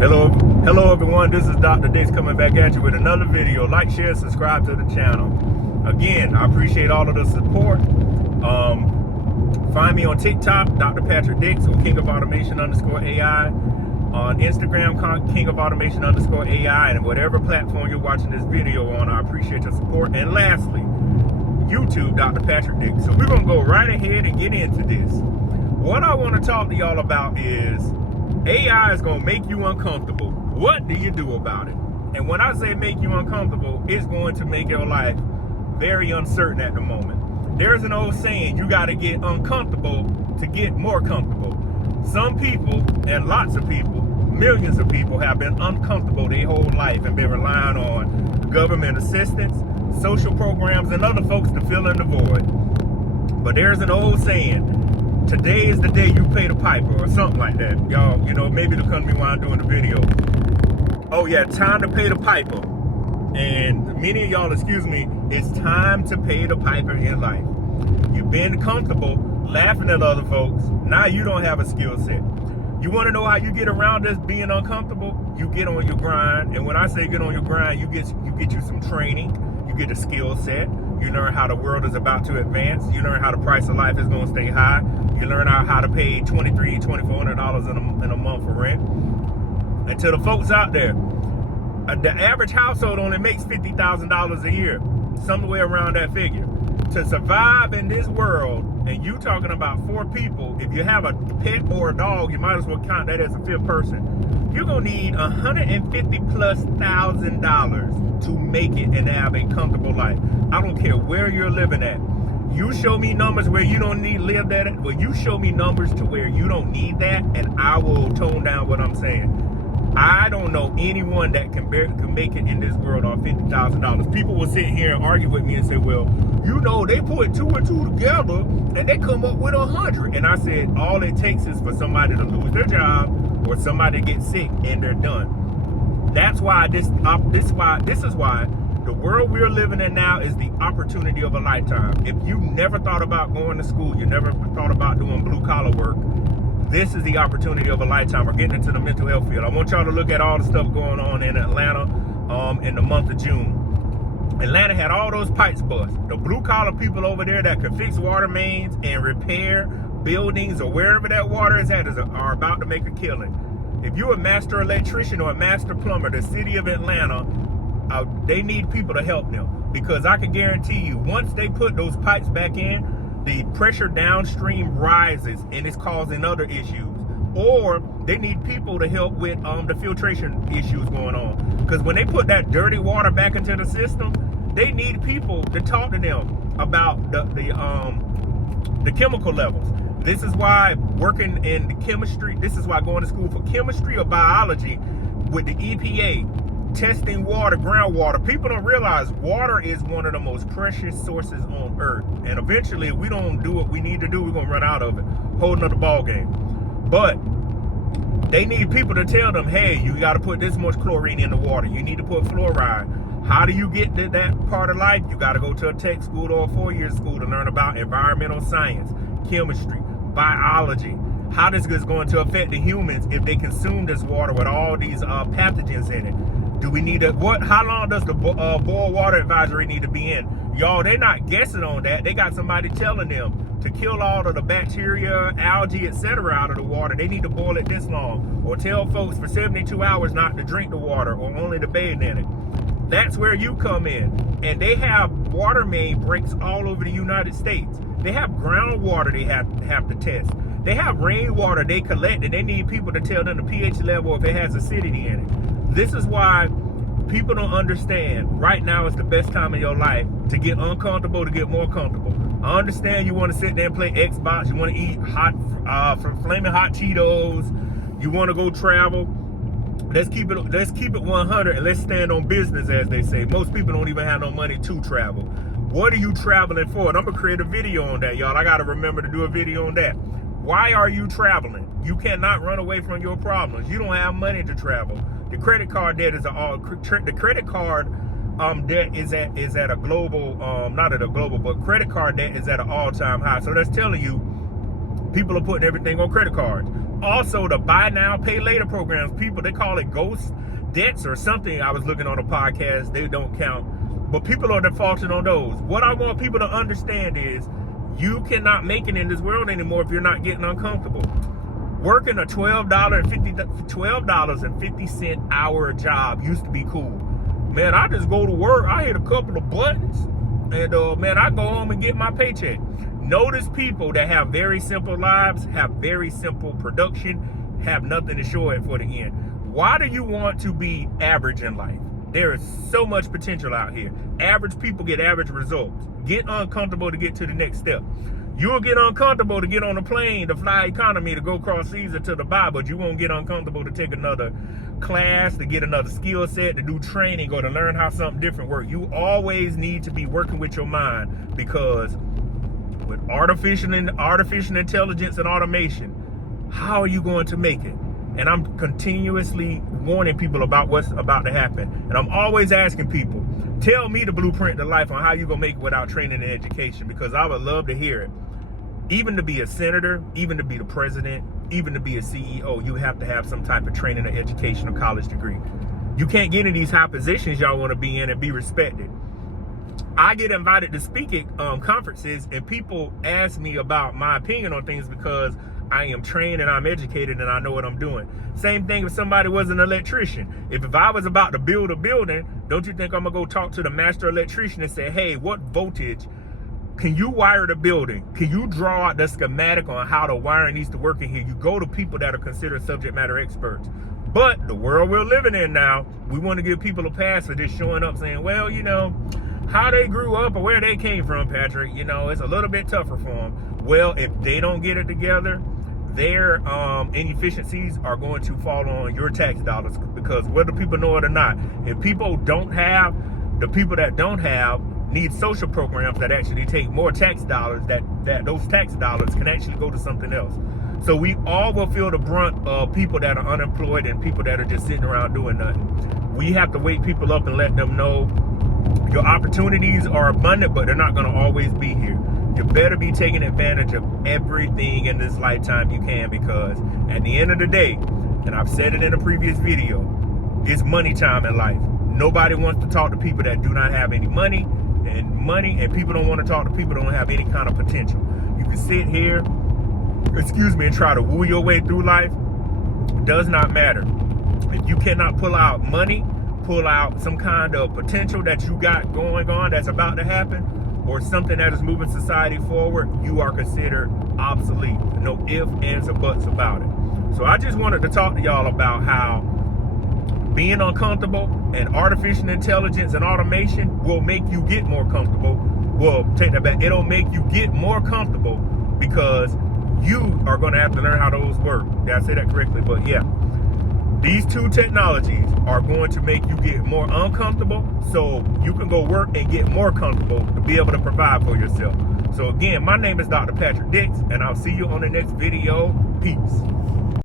Hello everyone, this is Dr. Dix coming back at you with another video. Like, share, subscribe to the channel. Again, I appreciate all of the support. Find me on TikTok, Dr. Patrick Dix, or King of Automation _AI. On Instagram, King of Automation _AI, and whatever platform you're watching this video on, I appreciate your support. And lastly, YouTube, Dr. Patrick Dix. So we're gonna go right ahead and get into this. What I want to talk to y'all about is AI is gonna make you uncomfortable. What do you do about it? And when I say make you uncomfortable, it's going to make your life very uncertain at the moment. There's an old saying, you got to get uncomfortable to get more comfortable. Some people, and lots of people, millions of people have been uncomfortable their whole life and been relying on government assistance, social programs, and other folks to fill in the void. But there's an old saying, today is the day you pay the piper, or something like that. Y'all, you know, maybe it'll come to me while I'm doing the video. Oh yeah, time to pay the piper. And many of y'all, excuse me, it's time to pay the piper in life. You've been comfortable laughing at other folks. Now you don't have a skill set. You want to know how you get around this being uncomfortable? You get on your grind. And when I say get on your grind, you get you some training. You get a skill set. You learn how the world is about to advance. You learn how the price of life is going to stay high. You learn how to pay $2,300, $2,400 in a month for rent. And to the folks out there, the average household only makes $50,000 a year, somewhere around that figure. To survive in this world, and you talking about 4 people, if you have a pet or a dog, you might as well count that as a 5th person. You're gonna need $150,000+ to make it and have a comfortable life. I don't care where you're living at. You show me numbers where you don't need to live that. Well, you show me numbers to where you don't need that, and I will tone down what I'm saying. I don't know anyone that can make it in this world on $50,000. People will sit here and argue with me and say, well, you know, they put 2 and 2 together and they come up with 100. And I said, all it takes is for somebody to lose their job or somebody to get sick and they're done. That's why this is why the world we're living in now is the opportunity of a lifetime. If you never thought about going to school, you never thought about doing blue collar work, this is the opportunity of a lifetime. We're getting into the mental health field. I want y'all to look at all the stuff going on in Atlanta in the month of June. Atlanta had all those pipes bust. The blue collar people over there that can fix water mains and repair buildings or wherever that water is at are about to make a killing. If you're a master electrician or a master plumber, the city of Atlanta, they need people to help them, because I can guarantee you, once they put those pipes back in, the pressure downstream rises and it's causing other issues. Or they need people to help with the filtration issues going on. Because when they put that dirty water back into the system, they need people to talk to them about the chemical levels. This is why working in the chemistry, this is why going to school for chemistry or biology with the EPA, testing water, groundwater. People don't realize water is one of the most precious sources on earth. And eventually, if we don't do what we need to do, we're going to run out of it. Whole nother ball game. But they need people to tell them, hey, you got to put this much chlorine in the water. You need to put fluoride. How do you get to that part of life? You got to go to a tech school or a 4-year school to learn about environmental science, chemistry, biology. How this is going to affect the humans if they consume this water with all these pathogens in it. Do we need how long does the boil water advisory need to be in? Y'all, they're not guessing on that. They got somebody telling them to kill all of the bacteria, algae, etc. out of the water. They need to boil it this long. Or tell folks for 72 hours not to drink the water or only to bathe in it. That's where you come in. And they have water main breaks all over the United States. They have groundwater they have to test. They have rainwater they collect, and they need people to tell them the pH level if it has acidity in it. This is why people don't understand. Right now is the best time in your life to get uncomfortable, to get more comfortable. I understand you want to sit there and play Xbox. You want to eat flaming hot Cheetos. You want to go travel. Let's keep it 100 and let's stand on business, as they say. Most people don't even have no money to travel. What are you traveling for? And I'm going to create a video on that, y'all. I got to remember to do a video on that. Why are you traveling? You cannot run away from your problems. You don't have money to travel. The credit card debt is the credit card debt is at a global, not at a global, but credit card debt is at an all-time high. So that's telling you people are putting everything on credit cards. Also, the buy now, pay later programs, people, they call it ghost debts or something. I was looking on a podcast, they don't count. But people are defaulting on those. What I want people to understand is you cannot make it in this world anymore if you're not getting uncomfortable. Working a $12.50 hour job used to be cool. Man, I just go to work, I hit a couple of buttons, and man, I go home and get my paycheck. Notice people that have very simple lives, have very simple production, have nothing to show it for the end. Why do you want to be average in life? There is so much potential out here. Average people get average results. Get uncomfortable to get to the next step. You'll get uncomfortable to get on a plane, to fly economy, to go cross seas to Dubai, but you won't get uncomfortable to take another class, to get another skill set, to do training, or to learn how something different works. You always need to be working with your mind, because with artificial intelligence and automation, how are you going to make it? And I'm continuously warning people about what's about to happen. And I'm always asking people, tell me the blueprint to life on how you're going to make it without training and education, because I would love to hear it. Even to be a senator, even to be the president, even to be a CEO, you have to have some type of training or education or college degree. You can't get in these high positions y'all want to be in and be respected. I get invited to speak at conferences, and people ask me about my opinion on things because I am trained and I'm educated and I know what I'm doing. Same thing if somebody was an electrician. If I was about to build a building, don't you think I'm gonna go talk to the master electrician and say, hey, what voltage can you wire the building? Can you draw out the schematic on how the wiring needs to work in here? You go to people that are considered subject matter experts. But the world we're living in now, we want to give people a pass for just showing up saying, well, you know, how they grew up or where they came from, Patrick, you know, it's a little bit tougher for them. Well, if they don't get it together, their inefficiencies are going to fall on your tax dollars, because whether people know it or not, if people don't have, the people that don't have need social programs that actually take more tax dollars, that those tax dollars can actually go to something else. So we all will feel the brunt of people that are unemployed and people that are just sitting around doing nothing. We have to wake people up and let them know your opportunities are abundant, but they're not going to always be here. You better be taking advantage of everything in this lifetime you can, because at the end of the day, and I've said it in a previous video, it's money time in life. Nobody wants to talk to people that do not have any money, and people don't want to talk to people that don't have any kind of potential. You can sit here, and try to woo your way through life. It does not matter. If you cannot pull out money, pull out some kind of potential that you got going on that's about to happen, or something that is moving society forward, you are considered obsolete. No ifs, ands, or buts about it. So I just wanted to talk to y'all about how being uncomfortable and artificial intelligence and automation will make you get more comfortable. Well, take that back. It'll make you get more comfortable because you are going to have to learn how those work. Did I say that correctly? But yeah, these two technologies are going to make you get more uncomfortable so you can go work and get more comfortable to be able to provide for yourself. So again, my name is Dr. Patrick Dix, and I'll see you on the next video. Peace.